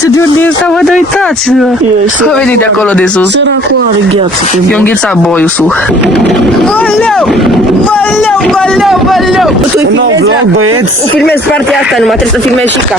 De unde este? Vă dă uitați! Că venit de acolo de sus. Săracul are gheață pe Eu înghețat boiusul. Valeu! Tu Nou vlog, băieți. filmezi partea asta, numai trebuie să filmezi și cap.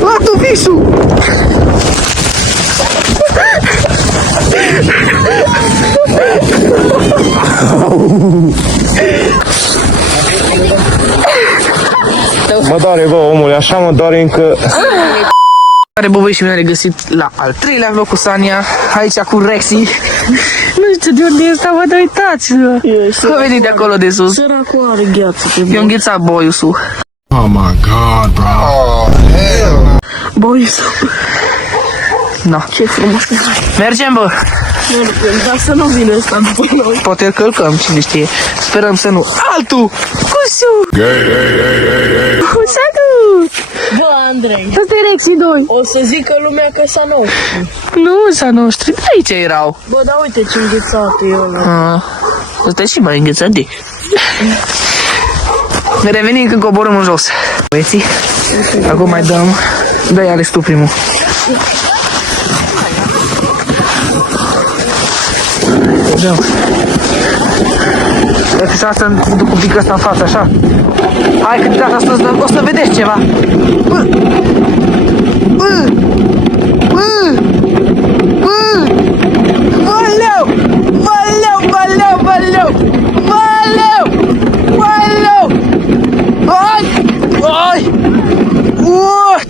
Lua tu visul! Mă doare, bă, omule, așa mă doare încă... Care băbăi și mine ne găsit la al 3-lea vlog cu Sania, aici cu Rexy. Nu știu de unde este, vă dă uitați! Că venit de acolo de sus. Săracul are gheață pe Eu înghețat boiusul. Oh my god, bro. Boiusul. No. Ce frumos că Mergem, bă! dar să nu vină ăsta după noi. Poate îl călcăm, cine știe. Sperăm să nu. Altul! Cusu! Cusacu! Bă, Andrei, Asta e Rexy 2. o să zică lumea că s-a nou. Nu, s-a noștri. Aici erau. Bă, dar uite ce înghețat e ăla. Ăsta e și mai înghețat de. Ne revenim când coborâm în jos. Băieții, acum mai dăm. Dă-i ales tu primul. Dăm. Dacă și asta duc un pic ăsta în față, așa. Hai că de asta o să vedeți ceva. Bă! Bă! Bă! Bă! Valeu! Ai!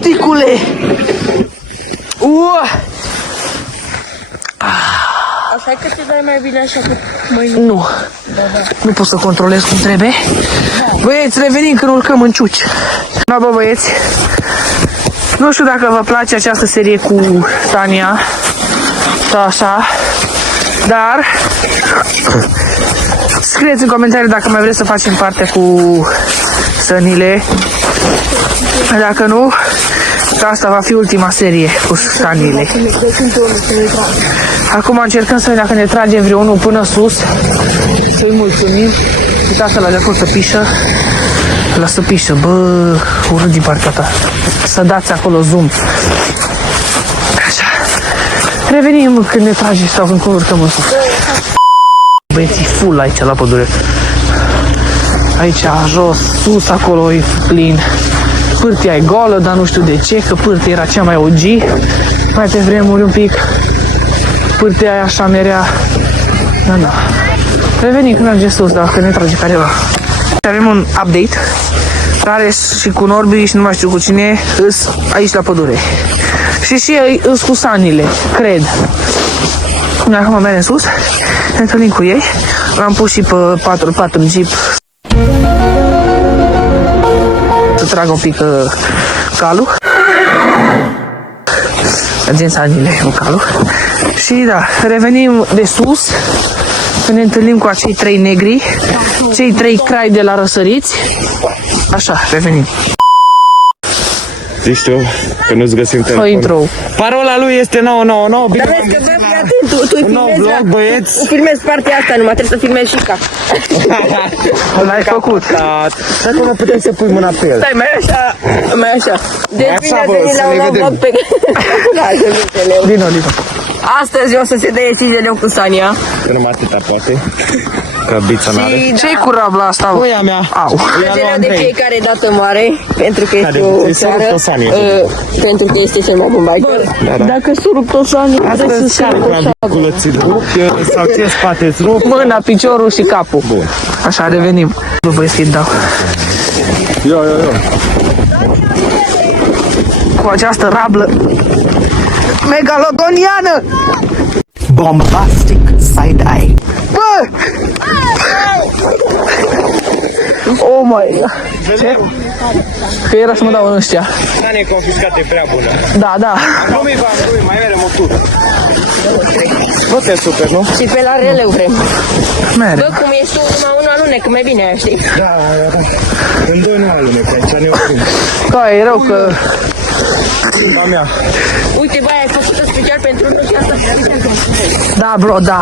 Ticule! Asta e că te dai mai bine așa cu mâini. Nu. Nu pot să controlez cum trebuie. Băieți, revenim când urcăm în ciuci. Da, bă, băieți. Nu știu dacă vă place această serie cu Sania. Sau așa. Dar scrieți în comentarii dacă mai vreți să facem parte cu sănile. Dacă nu, că asta va fi ultima serie cu sănile. Acum încercăm să vedem dacă ne tragem vreunul până sus. Să-i mulțumim. Uitați-l la de acolo să pișă. Lasă pișă, bă, urât din partea ta. Să dați acolo zoom. Așa. Revenim când ne trage sau când urcăm în sus. Băieții full aici la pădure. Aici jos, sus, acolo e plin. Pârtia e goală, dar nu știu de ce, că pârtia era cea mai OG. Mai pe vremuri un pic. Pârtia aia așa merea. Da. Revenim când mergem sus, dacă ne trage careva. Avem un update. Rares și cu Norbi și nu mai știu cu cine îs aici la pădure. Și ei îs cu sanile, cred. Acum mergem sus, ne întâlnim cu ei. L-am pus și pe 4x4 Jeep să tragă un pic calul. Mergem sanile cu calul. Și da, revenim de sus. Să ne întâlnim cu acei 3 negri, cei 3 crai de la răsăriți. Așa, revenim. Zici tu că nu-ți găsim Fă telefon. intro. Parola lui este 999. Dar vezi că, bă, fii atent, tu Nou filmezi, vlog, băieți. filmezi partea asta, numai trebuie să filmezi și cap. L-ai făcut. Stai că nu putem să pui mâna pe el. Stai, mai așa. Deci bine așa, ați bă, venit să la ne un nou vedem. vlog pe... Da, să vedem. Vino. Astăzi o să se dea 5 de leu cu Sania. Că numai atâta poate. Că bița n-are. Ce-i cu rabla asta? Uia mea. Au. 5 de leu de fiecare dată mare, pentru că este Care? o E seară. surupt o Sania. Pentru că este cel mai bun biker. Da. Dacă surupt o Sania, trebuie să seară. Culății rup, sau ție spate-ți rup. Mâna, piciorul și capul. Bun. Așa, revenim. Bă, băieți, să-i dau. Yo. Cu această rablă megalodoniană. Bombastic side-eye. Bă! Oh my god. Ce? Că era să mă dau în ăștia. Sania confiscate prea bună. Da. Glumii, mai merem o tură. Nu te super, nu? Și pe la releu vrem. Mere. Bă, cum ești tu numai unul alunec, mai bine aia, știi? Da. În doi nu alunec, aici ne oprim. Da, e rău că... A mea. Uite, bă, ai făcut-o spre special pentru unul și asta. Da, bro, da.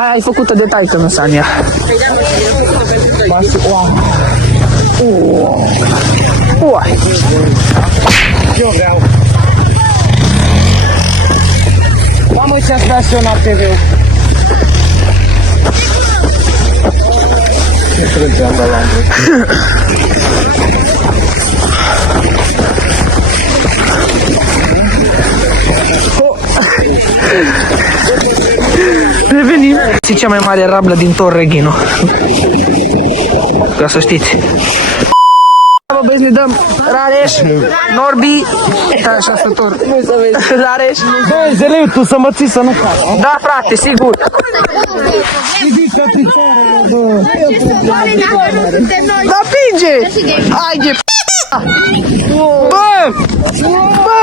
Aia ai făcută de taică, mă, Sania. Păi da, mă, și eu făcută pentru doi. Uai. Eu vreau. Mamă, ce-a staționat TV-ul. Ce trăgeam de la Revenim. E cea mai mare rablă din Tor Regino. Ca să știți. Bă, băieți, ne dăm Rareș, Norbi, așa stător. Rareș. Bă, Zeleu, tu să mă ții să nu faci. Da, frate, sigur. Da, pinge! Hai de Bă! Bă!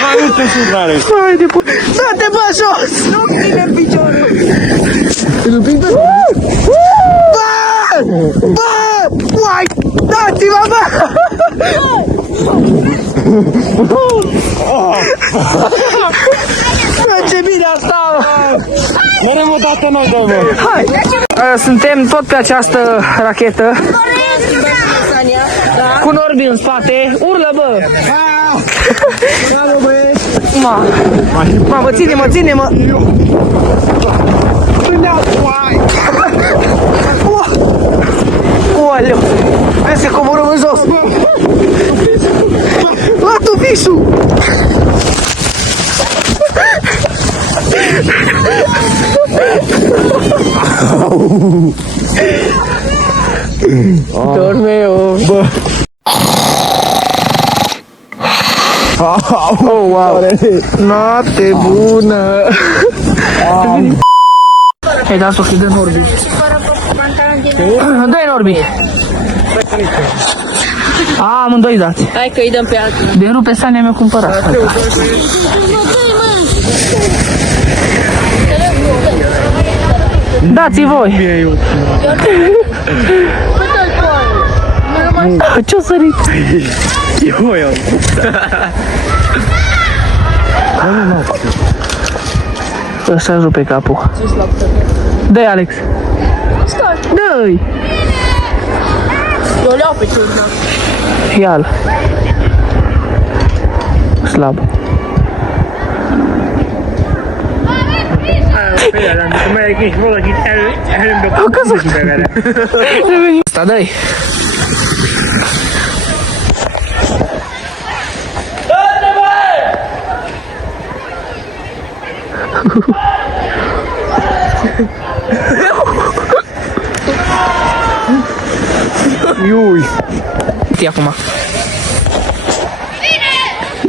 Hai, uite sus, Rareș. Hai de Da-te, bă, jos! Nu ține piciorul! Îl pic pe... Bă! Bă! Uai! Dați-mă, bă! Bă, ce bine asta! Merem o dată noi, doi, mă. Hai! Suntem tot pe această rachetă. Cu Norbi în spate. Urlă, bă! Bravo, băieți. Mamă, ține-mă, ține-mă! Oleu! Vezi că coborâm în jos! Lua tu fișul! Dorme eu! Bă! Oh, wow! Noapte bună! Hai, da-ți ochii de Norbi. Dă-i Norbi! A, amândoi dați. Hai că îi dăm pe altul. De rupe Sania mi-a cumpărat. Hai, da. Dați-i voi! Ce-o sărit? Eu. Ăsta-și rupe capul. Dă-i, Alex! Dă-i! Eu le-au pe ciurna. Ia-l! Slab. Asta, dă-i! Iui. Tii acum.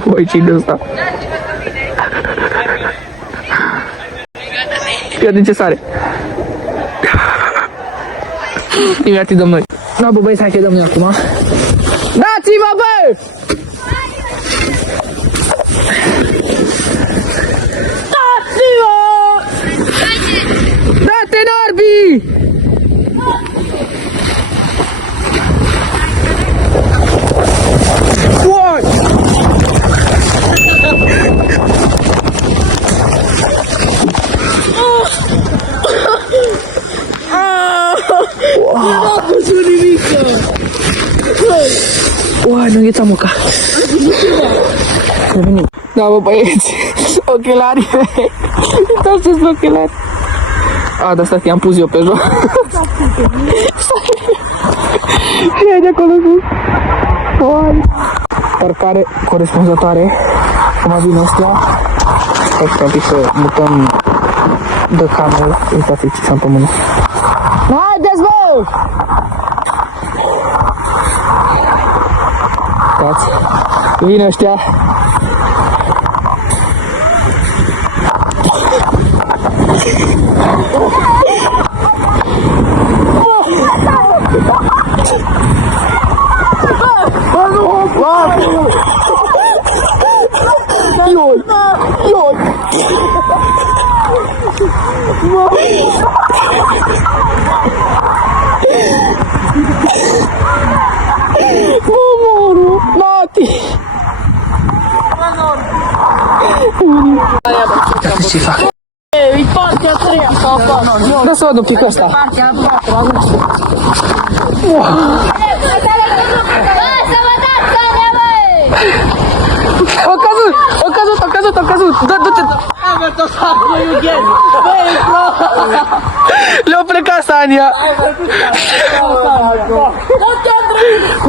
Băi, ce-i ăsta? Ia de ce sare? Imediat îi dăm noi. Da, bă, băi, hai că-i dăm noi acum. Dați-vă, bă! Dați-vă! Da-te, Norbi! Uai, nu gheța muca. Revenim. Da, bă, băieți. Ochelari. Uitați sus ochelari. A, da, stai, i-am pus eu pe jos. Ia de acolo sus. Uai. Parcare corespunzătoare. Cum vine astea. Stai un pic să mutăm de cameră. Uitați ce am pe mână. Haideți, bă! Uitați. Vine ăștia. Ioi! Ioi! Omorul, Nati! Uite ce fac. E partea a treia sau a patra? Da să văd un pic ăsta. Partea a patra, nu știu. O căzut. Da, du-te. Le-au plecat Sania.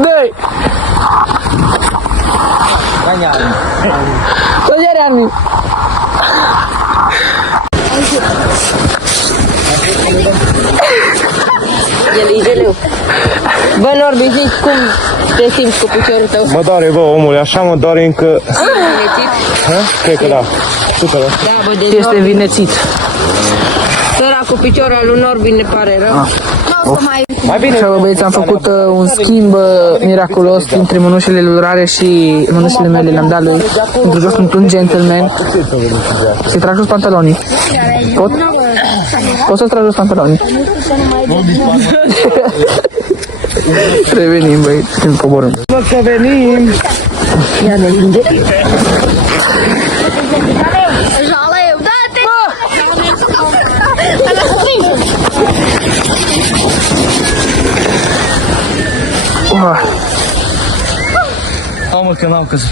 Dă-i. Tăiere, Armin. E geleu. Bă, Norbi, zici cum te simți cu piciorul tău? Mă doare, bă, omule, așa mă doare încă... Vinețit? Cred că da. Super. Da, bă, deci Este vinețit. săra cu piciorul lui Norbi ne pare rău. Mai bine. Așa, bă, băieți, am făcut un schimb miraculos dintre mânușile lui Rare și mânușile mele. Le-am dat lui, pentru că sunt un gentleman. Să-i trag jos pantalonii. Pot? Pot să-ți trag jos pantalonii? Revenim, băieți, când coborâm. Vă că venim. Ia ne linge. Жалею, да ты? Mamă, că n-am căzut.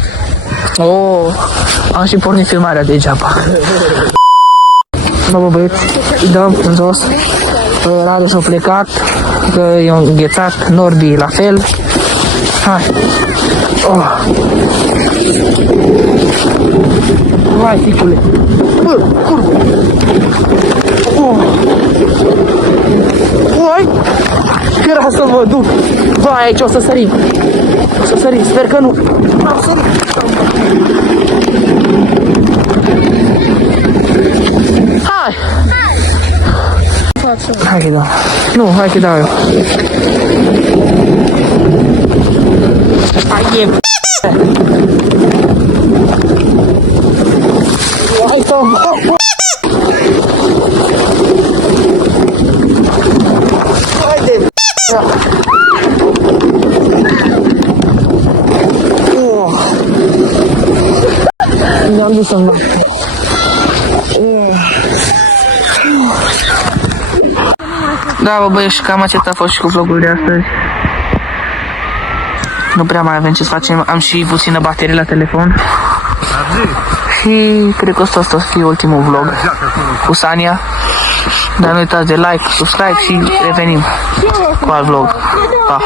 Oh, am și pornit filmarea degeaba. Bă, băieți, îi dăm în jos. Radu s-a plecat, că e înghețat, Norbi la fel. Hai. Oh. Vai, ficule. Bă, curvă. Oh. Vai. Era să mă duc. Vai, aici o să sărim. O să sărim, sper că nu. Am sărit. Hai. Hai că dau. Nu, hai că dau eu. Hai, e hai să haide. Ne-am dus în noapte. Da, bă, băieți, cam acest a fost și cu vlogul de astăzi. Nu prea mai avem ce să facem, am și puțină baterie la telefon. Și cred că ăsta o să fie ultimul vlog cu Sania. Dar nu uitați de like, subscribe și revenim cu alt vlog. Pa!